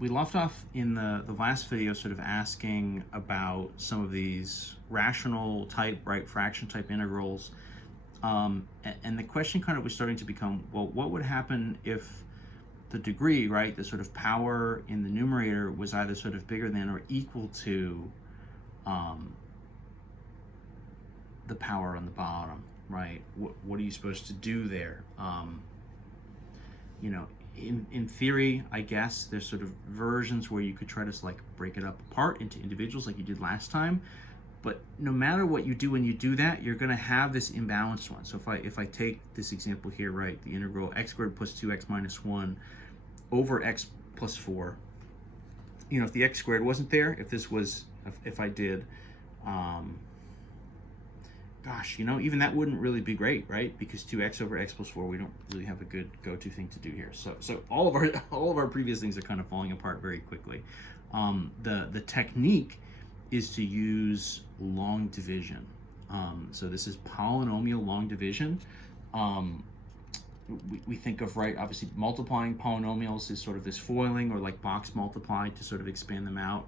We left off in the last video sort of asking about some of these rational type, right, fraction type integrals. And the question kind of was starting to become, well, what would happen if the degree, right, the sort of power in the numerator was either sort of bigger than or equal to the power on the bottom, right? What are you supposed to do there? In theory, I guess there's sort of versions where you could try to like break it up apart into individuals like you did last time. But no matter what you do when you do that, you're going to have this imbalanced one. So if I take this example here, right, the integral x squared plus 2x minus 1 over x plus 4, if the x squared wasn't there, if I did, gosh, even that wouldn't really be great, right? Because 2x over x plus 4, we don't really have a good go-to thing to do here. So all of our previous things are kind of falling apart very quickly. The technique is to use long division. So this is polynomial long division. We think of, right, obviously multiplying polynomials is sort of this foiling or like box multiply to sort of expand them out.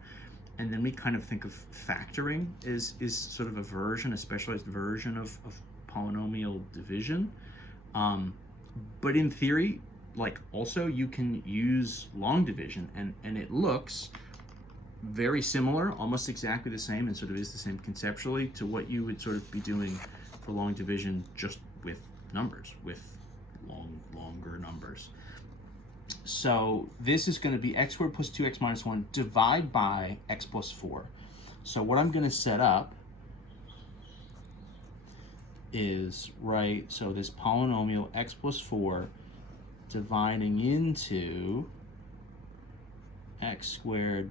And then we kind of think of factoring is sort of a specialized version of polynomial division. But in theory, like also you can use long division and it looks very similar, almost exactly the same, and sort of is the same conceptually to what you would sort of be doing for long division, just with numbers, with longer numbers. So this is going to be x squared plus 2x minus 1 divide by x plus 4. So what I'm going to set up is, right, so this polynomial x plus 4 dividing into x squared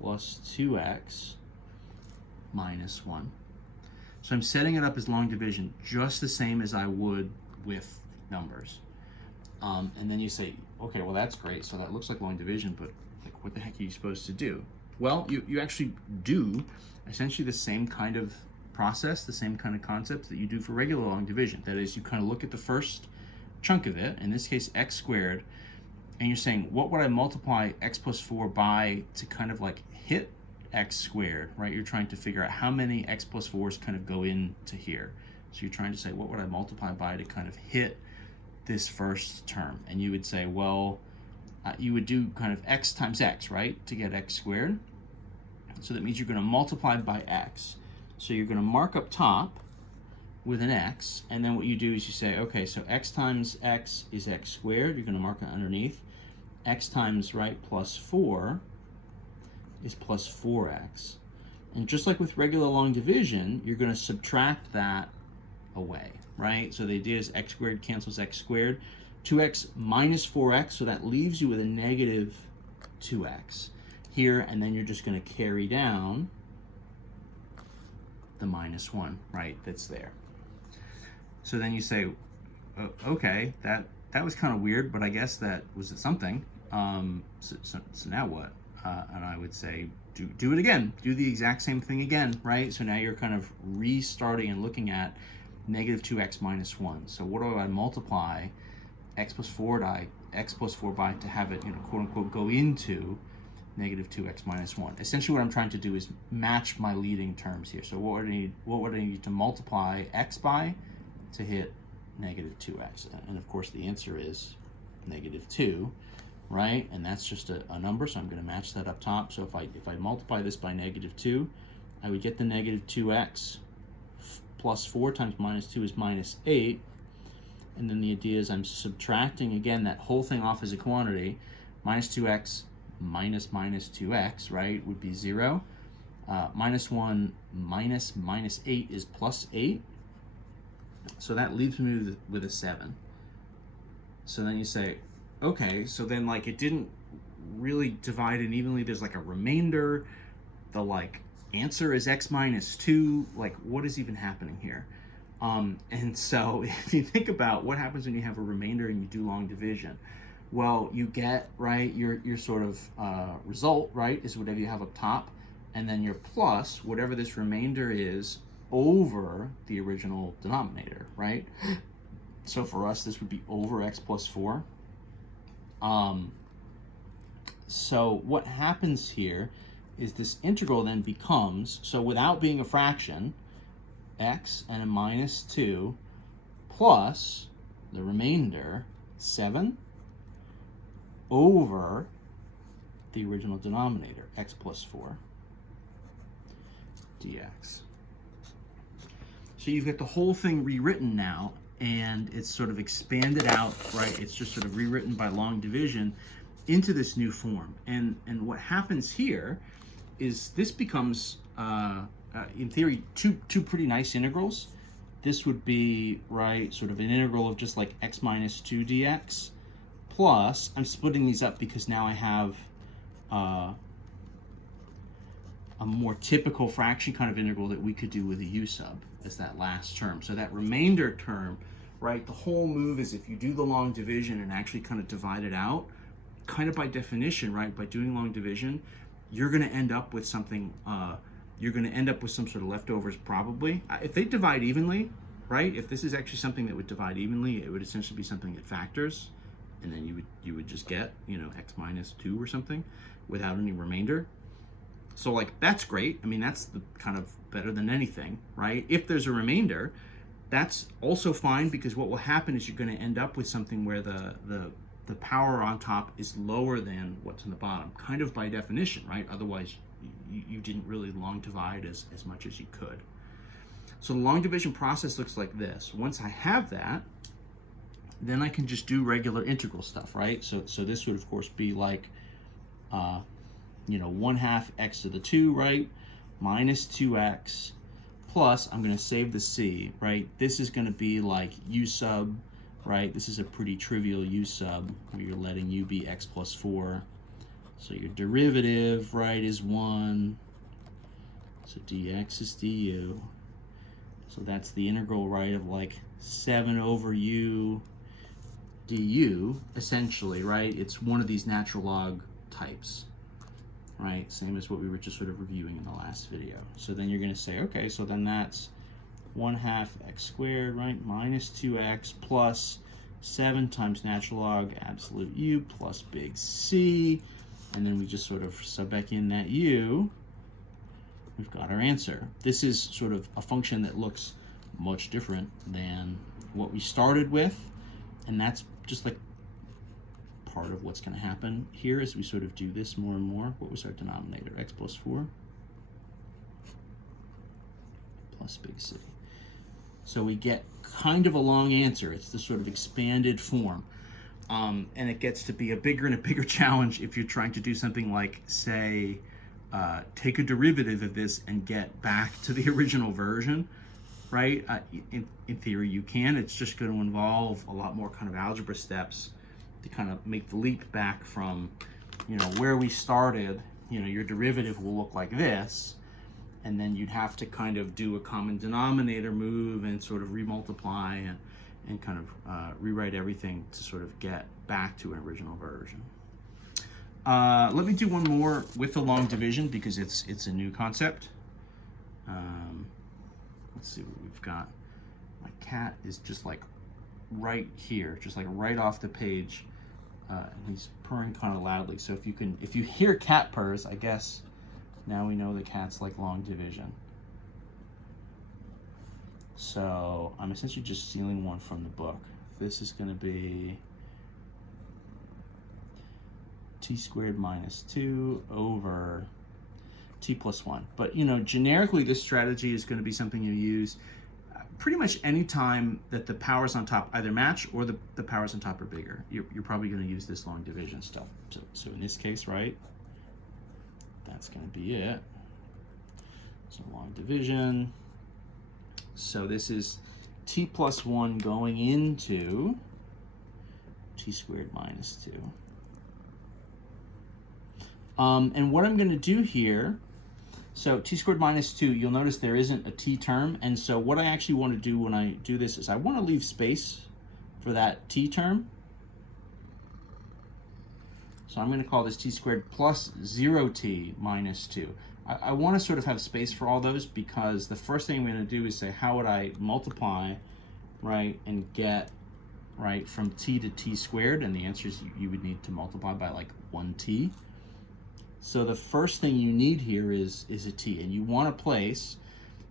plus 2x minus 1. So I'm setting it up as long division, just the same as I would with numbers. And then you say, okay, well that's great, so that looks like long division, but like what the heck are you supposed to do? Well, you actually do essentially the same kind of process, the same kind of concepts that you do for regular long division. That is, you kind of look at the first chunk of it, in this case x squared, and you're saying, what would I multiply x plus 4 by to kind of like hit x squared, right? You're trying to figure out how many x plus 4s kind of go into here. So you're trying to say, what would I multiply by to kind of hit this first term? And you would say, well, you would do kind of x times x, right, to get x squared. So that means you're going to multiply by x. So you're going to mark up top with an x, and then what you do is you say, okay, so x times x is x squared. You're going to mark it underneath. X times, right, plus 4 is plus 4x. And just like with regular long division, you're going to subtract that away, right? So the idea is x squared cancels x squared. 2x minus 4x, so that leaves you with a negative 2x here, and then you're just going to carry down the minus 1, right, that's there. So then you say, okay, that was kind of weird, but I guess that was something. So now what? And I would say, do it again. Do the exact same thing again, right? So now you're kind of restarting and looking at negative 2x minus 1. So what do I multiply x plus 4 by to have it, quote unquote, go into negative 2x minus 1. Essentially what I'm trying to do is match my leading terms here. So what would I need to multiply x by to hit negative 2x? And of course the answer is negative 2, right? And that's just a number, so I'm going to match that up top. So if I multiply this by negative 2, I would get the negative 2x plus 4 times minus 2 is minus 8. And then the idea is I'm subtracting, again, that whole thing off as a quantity. Minus 2x minus minus 2x, right, would be 0. Minus 1 minus minus 8 is plus 8. So that leaves me with a 7. So then you say, okay, so then like it didn't really divide it evenly. There's like a remainder. The like answer is x minus 2. Like, what is even happening here? And so if you think about what happens when you have a remainder and you do long division, well, you get, right, your sort of result, right, is whatever you have up top, and then your plus, whatever this remainder is, over the original denominator, right? So for us, this would be over x plus 4. So what happens here is this integral then becomes, so without being a fraction, x and a minus 2 plus the remainder 7 over the original denominator, x plus 4 dx. So you've got the whole thing rewritten now, and it's sort of expanded out, right? It's just sort of rewritten by long division into this new form. And what happens here is this becomes, in theory, two pretty nice integrals. This would be, right, sort of an integral of just like x minus 2 dx, plus, I'm splitting these up because now I have a more typical fraction kind of integral that we could do with a u sub as that last term. So that remainder term, right, the whole move is if you do the long division and actually kind of divide it out, kind of by definition, right, by doing long division, you're going to end up with something, you're going to end up with some sort of leftovers probably. If they divide evenly, right, if this is actually something that would divide evenly, it would essentially be something that factors, and then you would just get, you know, x minus 2 or something without any remainder. So like, that's great. I mean, that's the kind of better than anything, right? If there's a remainder, that's also fine, because what will happen is you're going to end up with something where the power on top is lower than what's in the bottom, kind of by definition, right? Otherwise, you didn't really long divide as much as you could. So the long division process looks like this. Once I have that, then I can just do regular integral stuff, right? So this would, of course, be like, you know, 1/2 x to the 2, right? Minus 2x plus, I'm going to save the c, right? This is going to be like u sub, right? This is a pretty trivial u sub where you're letting u be x plus 4. So your derivative, right, is 1. So dx is du. So that's the integral, right, of like 7 over u du, essentially, right? It's one of these natural log types, right? Same as what we were just sort of reviewing in the last video. So then you're going to say, okay, so then that's 1/2 x squared, right, minus 2x plus 7 times natural log absolute u plus big C, and then we just sort of sub back in that u. We've got our answer. This is sort of a function that looks much different than what we started with, and that's just like part of what's going to happen here as we sort of do this more and more. What was our denominator? X plus 4 plus big C. So we get kind of a long answer. It's this sort of expanded form. And it gets to be a bigger and a bigger challenge if you're trying to do something like, say, take a derivative of this and get back to the original version, right? In theory, you can. It's just going to involve a lot more kind of algebra steps to kind of make the leap back from, you know, where we started. You know, your derivative will look like this, and then you'd have to kind of do a common denominator move and sort of remultiply and kind of rewrite everything to sort of get back to an original version. Let me do one more with the long division because it's a new concept. Let's see what we've got. My cat is just like right here, just like right off the page. And he's purring kind of loudly. So if you hear cat purrs, I guess now we know the cat's like long division. So I'm essentially just stealing one from the book. This is going to be t squared minus 2 over t plus 1. But, you know, generically this strategy is going to be something you use pretty much any time that the powers on top either match or the powers on top are bigger. You're probably going to use this long division stuff. So in this case, right, that's going to be it. So long division. So this is t plus 1 going into t squared minus 2. And what I'm going to do here, so t squared minus 2, you'll notice there isn't a t term. And so what I actually want to do when I do this is I want to leave space for that t term. So I'm going to call this t squared plus 0t minus 2. I want to sort of have space for all those because the first thing I'm going to do is say, how would I multiply, right, and get, right, from t to t squared? And the answer is you would need to multiply by like 1t. So the first thing you need here is a t, and you want to place,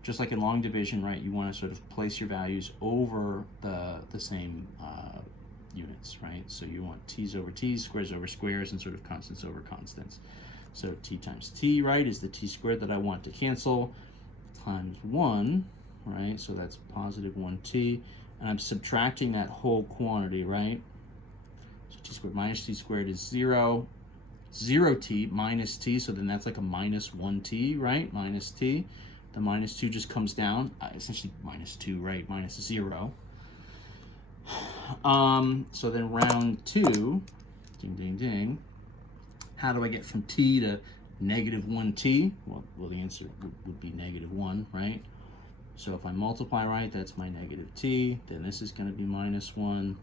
just like in long division, right? You want to sort of place your values over the same units, right? So you want t's over t's, squares over squares, and sort of constants over constants. So t times t, right, is the t squared that I want to cancel, times 1, right? So that's positive 1t, and I'm subtracting that whole quantity, right? So t squared minus t squared is 0. 0t minus t, so then that's like a minus 1t, right? Minus t. The minus 2 just comes down, essentially minus 2, right? Minus 0. So then round 2, ding, ding, ding. How do I get from t to negative 1t? Well, the answer would be negative 1, right? So if I multiply, right, that's my negative t. Then this is going to be minus 1.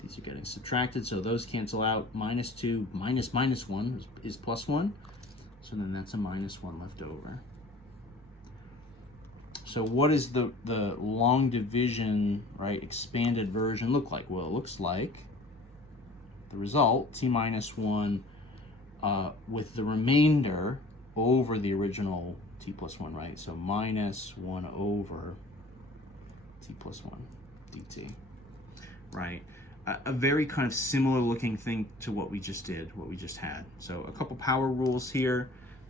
These are getting subtracted, so those cancel out. Minus 2 minus minus 1 is plus 1. So then that's a minus 1 left over. So what does the long division, right, expanded version look like? Well, it looks like the result, t minus 1 with the remainder over the original t plus 1, right? So minus 1 over t plus 1 dt, right? A very kind of similar looking thing to what we just did, what we just had. So a couple power rules here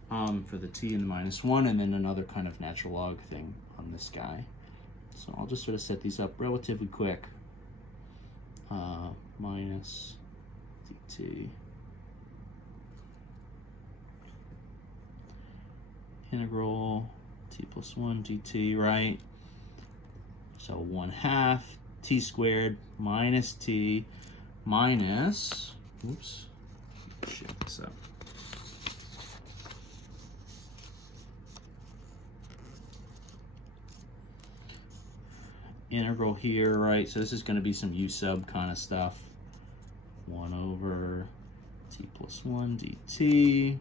for the t and the minus 1, and then another kind of natural log thing on this guy. So I'll just sort of set these up relatively quick. Minus dt integral t plus 1 dt, right? So 1/2 t squared minus t minus, oops, shift this up. Integral here, right? So this is going to be some u sub kind of stuff. 1 over t plus 1 dt.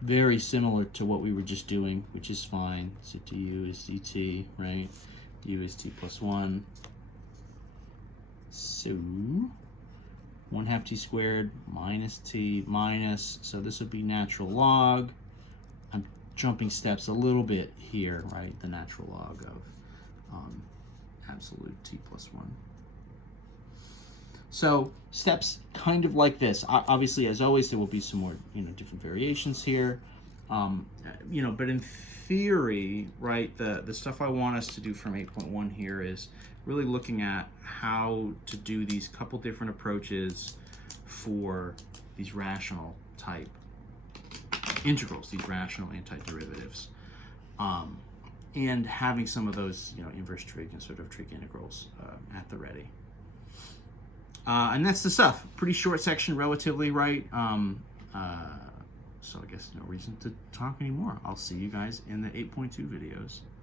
Very similar to what we were just doing, which is fine. So du is dt, right? Du is t plus 1. So 1/2 t squared minus t minus, so this would be natural log. I'm jumping steps a little bit here, right? The natural log of absolute t plus 1. So steps kind of like this. Obviously, as always, there will be some more, different variations here. But in theory, right, the stuff I want us to do from 8.1 here is really looking at how to do these couple different approaches for these rational type integrals, these rational antiderivatives, and having some of those, inverse trig and sort of trig integrals at the ready. And that's the stuff. Pretty short section, relatively, right? So I guess no reason to talk anymore. I'll see you guys in the 8.2 videos.